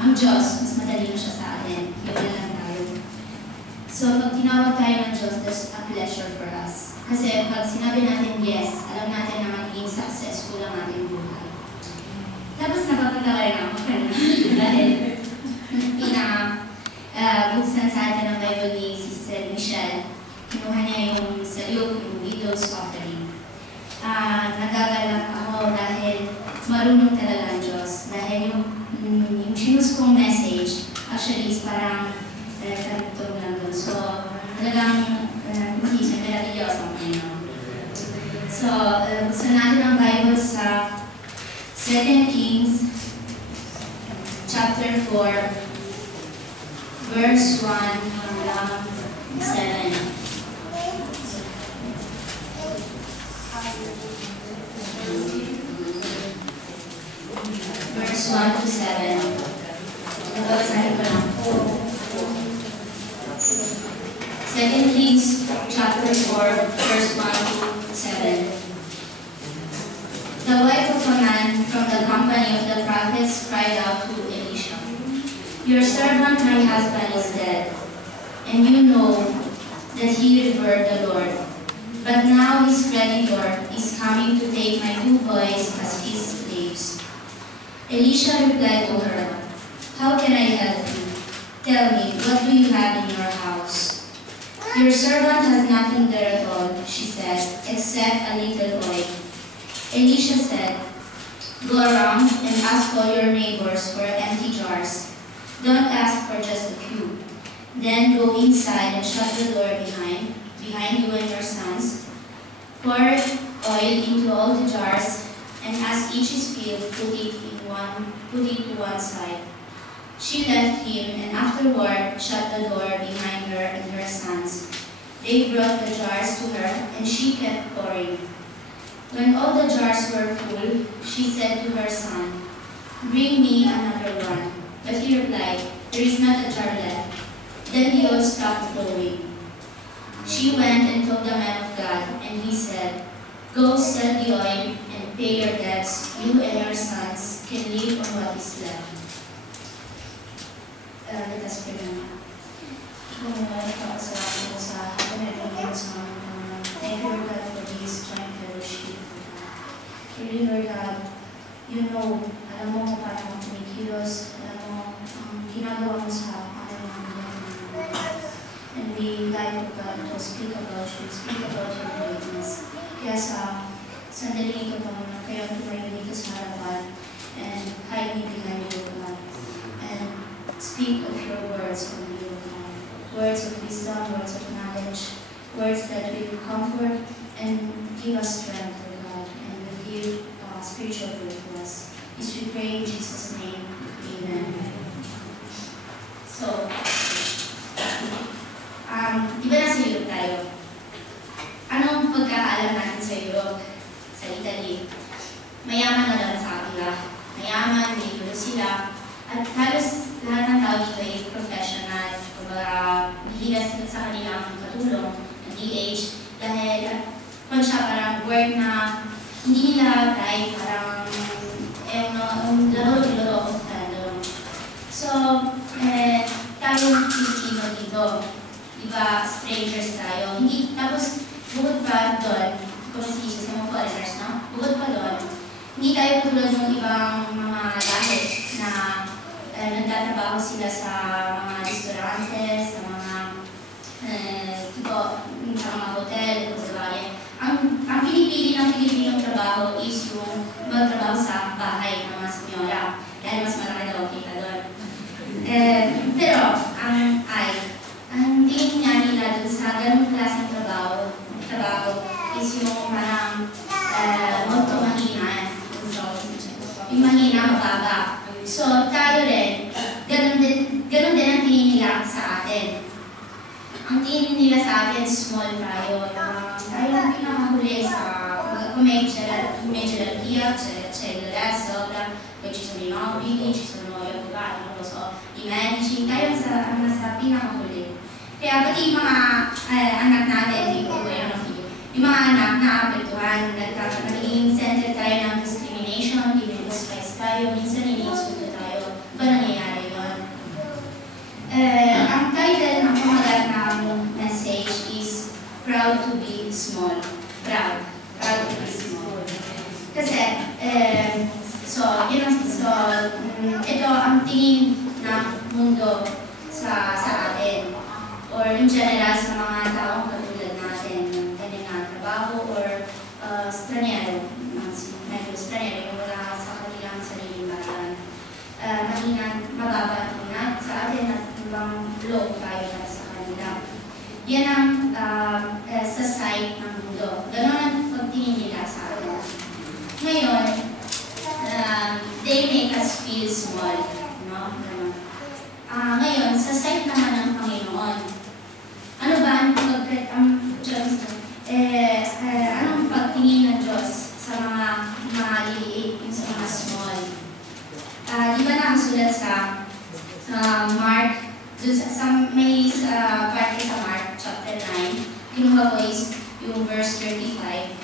ang Diyos, mas madali siya sa atin. Yun na lang tayo. So, pag tinawag tayo ng Diyos, there's a pleasure for us. Kasi pag sinabi natin yes, alam natin na magiging successful ang ating buhay. Tapos napapatawa rin ako kanina. Dahil buksan sa atin ng Bible ni Sister Michelle, kinuha niya yung salute, yung widow's offering. Nagagalak ako dahil marunong talaga ang Diyos. Dahil yung choose kong message, actually is parang karugtong lang doon. So, talagang hindi siya merabilyos ang Panginoon. So, buksan natin ang Bible sa 2 Kings chapter 4, verse 1 hanggang 7. Verse 1 to 7. Babasahin ko lang. 2 Kings chapter 4, verse 1 to 7. The wife of a man from the company of the prophets cried out to Elisha, "Your servant, my husband, is dead, and you know that he revered the Lord. But now his creditor is coming to take my 2 boys as his slaves." Elisha replied to her, "How can I help you? Tell me, what do you have in your house?" "Your servant has nothing there at all," she said, "except a little oil." Elisha said, "Go around and ask all your neighbors for empty jars. Don't ask for just a few. Then go inside and shut the door behind you and your sons. Pour oil into all the jars, and as each is filled, put it to one side." She left him, and afterward shut the door behind her and her sons. They brought the jars to her, and she kept pouring. When all the jars were full, she said to her son, "Bring me another one." But he replied, "There is not a jar left." Then the oil stopped flowing. She went and told the man of God, and he said, "Go sell the oil and pay your debts. You and your sons can live on what is left." Let us pray now. Thank you, Lord God, for this joint fellowship. Really, Lord God, you know, alam mo kung paano kumikilos, alam mo ang ginagawa mo sa ating mga buhay. And we like, Lord God, to speak about you, speak about your greatness. Kaya sa sandali ito, Panginoon, kayo tumayo dito sa harapan and hide me behind you, God. And speak of your words from you, God. Words of wisdom, words of knowledge, words that will comfort and give us strength, Lord God, and will give spiritual growth to us. This we pray in Jesus' name. Amen. So, di ba nasa Europe tayo? Anong pagkakaalam natin sa Europe, sa Italy? Mayaman na lang sa kanila. Mayaman, may gulo sila. At halos lahat ng tao dito ay professional. Kumbaga, hihigas sa kanilang katulong ng DH. Dahil kung siya parang work na hindi nila tayo parang laro. So, tayong Pilipino dito. Diba, strangers tayo. Hindi, tapos, bukod pa doon, kung si Jesus naman foreigners, no? Bukod pa doon, hindi tayo tulad ng ibang mga lahi na nagtatrabaho sila sa mga restaurante, sa mga hotel, ang pinipili ng Pilipinong trabaho is yung magtrabaho sa bahay ng mga senyora. Dahil mas marami daw kita doon. Pero, ang tingin nga nila dun sa ganung klaseng trabaho is yung parang motto mahina. Yung mahina, mababa. So, tayo rin, ganun din ang tingin nila sa atin. Ang tingin nila sa atin, small tayo. Tayo ang pinakahuli sa kung may gerarchia, c'è il resto, poi ci sono i nobili, ci sono gli avvocati, non lo so, i medici, tayo sa pinakahuli. Kaya pati yung mga anak natin, yung mga anak na apektuhan, naging center tayo ng discrimination, dinidespise tayo, minsan iniinsulto tayo. Ba proud to be small. Proud. Proud to be small. Kasi, ito ang tingin ng mundo sa atin. Or in general sa mga taong katulad natin, ng kanilang trabaho or estranero, medyo estranero, yung wala sa kanilang sariling bayan. Mababa tingnan sa atin at ibang low tayo para sa kanila. Yan ang sa side ng mundo. Ganon ang pagtingin nila sa atin. Ngayon, they make us feel small. No? Ngayon, sa side naman ng Panginoon, ano ba ang anong pagtingin ng Diyos sa mga maliliit, sa mga small? Di ba nakasulat sa Mark, may parte sa Mark chapter 9, kinuha ko is yung verse 35.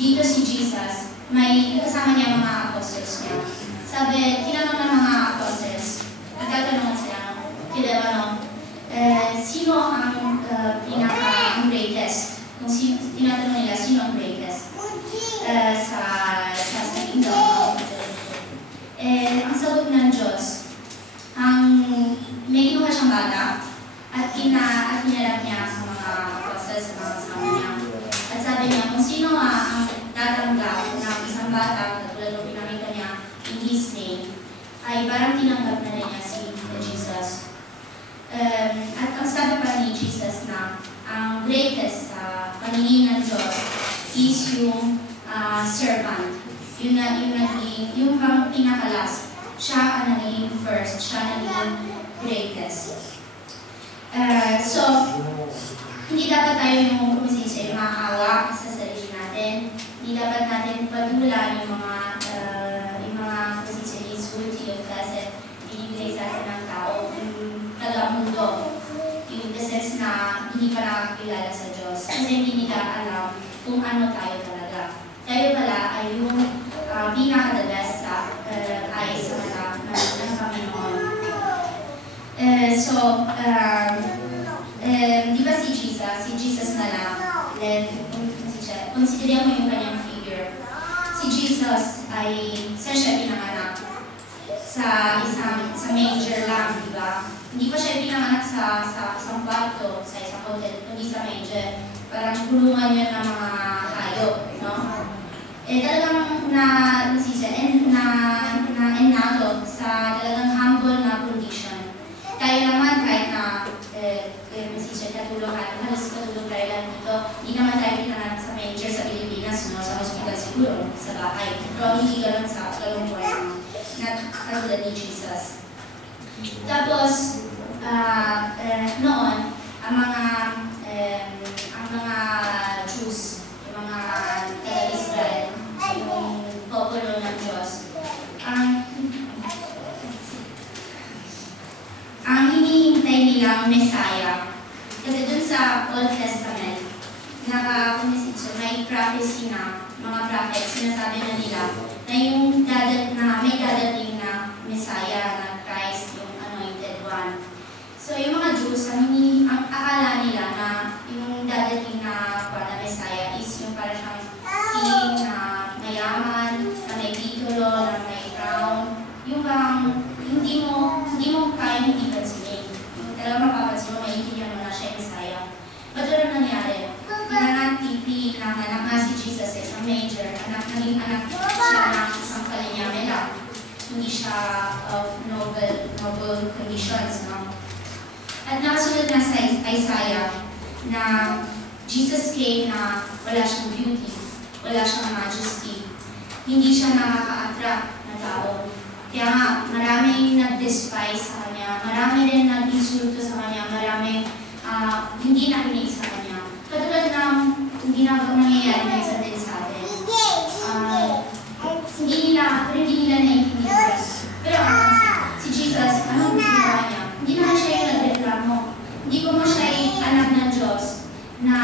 Dito si Jesus, may kasama niya mga apostles niya. Sabi, tinanong ng mga apostles, nagtatanungan sila, sino ang greatest? Kung tinatanong nila, sino ang greatest sa kingdom? Ang sagot ng Diyos, may kinuha siyang bata at hinarap niya sa mga apostles, sa mga kasama niya. At sabi niya, kung sino ang tatanggap ng isang bata, katulad ng pinakita niya in His name, ay parang tinanggap na rin niya si Jesus. At ang sabi pa ni Jesus na ang greatest sa paningin ng Diyos is yung servant. Yung bang pinakalas, siya ang naging first, siya naging greatest. So, hindi dapat tayo yung maawa sa sarili natin. Hindi dapat natin patulan yung mga insulti o kasi binibigay sa atin ng tao, yung taga-mundo. Yung sense na hindi pa nakakilala sa Diyos. Kasi hindi nila alam kung ano tayo talaga. Tayo pala ay yung pinaka-the best ay sa mata ng Panginoon. Di ba si Jesus na lang, consider mo yung kanyang figure. Si Jesus ay, saan siya pinanganak? Sa manger lang, di ba? Hindi pa siya pinanganak sa isang kwarto, sa isang hotel, kundi sa manger. Parang kulungan yun ng mga hayop, no? Talagang na-enado sa talagang humble na condition. Tayo naman, kahit na halos katulong tayo lang dito, hindi naman tayo pinanganak sa manger sa Pilipinas, no? Sa hospital siguro, sa bahay. Pero hindi ganun sa ganun po na katulad ni Jesus. Tapos, noon, ang mga Jews, yung mga taga-Israel, yung populo ng Diyos, ang hinihintay nilang Messiah. Kasi dun sa Old Testament, may prophecy na, mga prophets, sinasabi na nila na may dadating na Messiah, na Christ, yung Anointed One. So yung mga Jews, ang akala nila na yung dadating na Messiah is yung para siyang king na mayaman, na may titulo, na may crown. Yung hindi mo kaya hindi pansinin. Yung talagang mapapansin mo, maintindihan mo na siya Messiah. Ba't ano nangyari? Pinanganak nga si Jesus sa major, naging anak siya ng isang kalinyame lang. Hindi siya of noble conditions, no? At nakasunod na sa Isaiah na Jesus came na wala siyang beauty, wala siyang majesty, hindi siya nakaka-attract na tao. Kaya nga, maraming nag-despise sa kanya, marami rin nag-insulto sa kanya, maraming hindi nakinig sa kanya. Katulad ng hindi na nangyayari na isa din sa atin. Hindi nila naiintindihan. Pero si Jesus, anong ginawa niya? Hindi naman siya yung nagreklamo. Hindi ko mo siya anak ng Diyos na